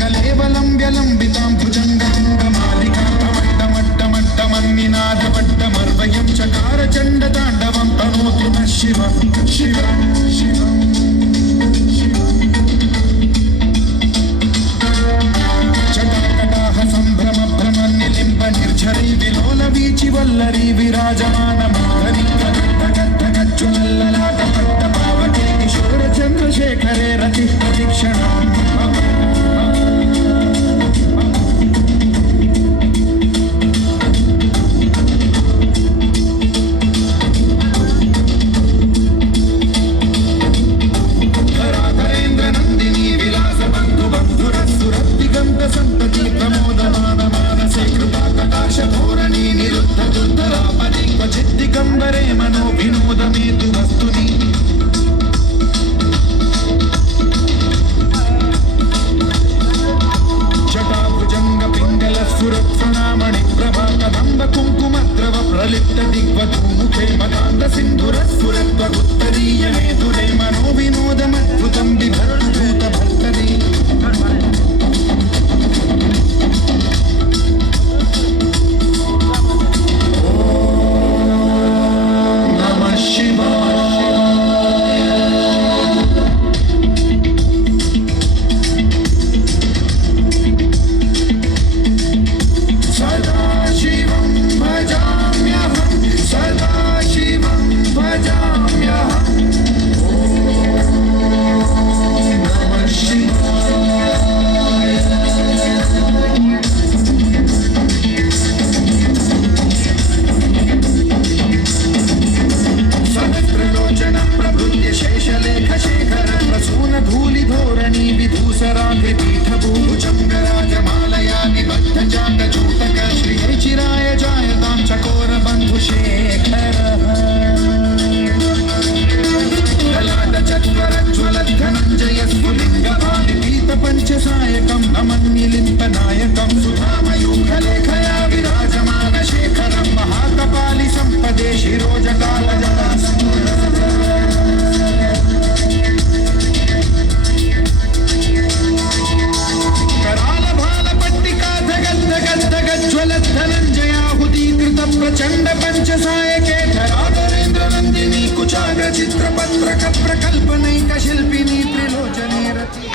कलेवलं व्यलम्बितां भुजङ्गतुङ्गमालिकामट्टमट्टमट्टमन्निनादपट्टमर्वयं चकार चण्डताण्डवं तनोतु नः शिव शिव शिव चटाकटाह सम्भ्रम भ्रमन्निलिम्ब निर्झरी विलोलवीचि वल्लरी विराजमानमोहरी गच्चुलल्ललाटपट्टपावके किशोर चन्द्रशेखरे रतिः प्रशिक्षणम् संतति प्रमोदमान मानसे कृपाकटाक्ष धोरणी निरुद्ध दुर्धरापदि क्वचित् दिगम्बरे मनो विनोदमेतु वस्तुनि जटाभुजङ्ग पिङ्गल सुरत्सनामणि प्रभा कदम्ब कुङ्कुमद्रव प्रलिप्त दिग्वधूमुखे मदान्ध सिन्धुरस्फुरत्वगुत्तरीय मेधुरे मनो विनोदमद्भुतं बिभर्जूत भर्तरि पंचसायकं नमन्निलिम्पनायकं सुधामयूखलेखया विराजमान शेखरं महाकपालि सम्पदे शिरोजकालजला करालभालपट्टिका धगद्धगद्धगज्ज्वलद्धनञ्जयाहुतीकृत प्रचण्ड पंचसायके धराधरेन्द्रनन्दिनी कुचाग्र चित्रपत्रक प्रकल्पनैक शिल्पिनी त्रिलोचने रति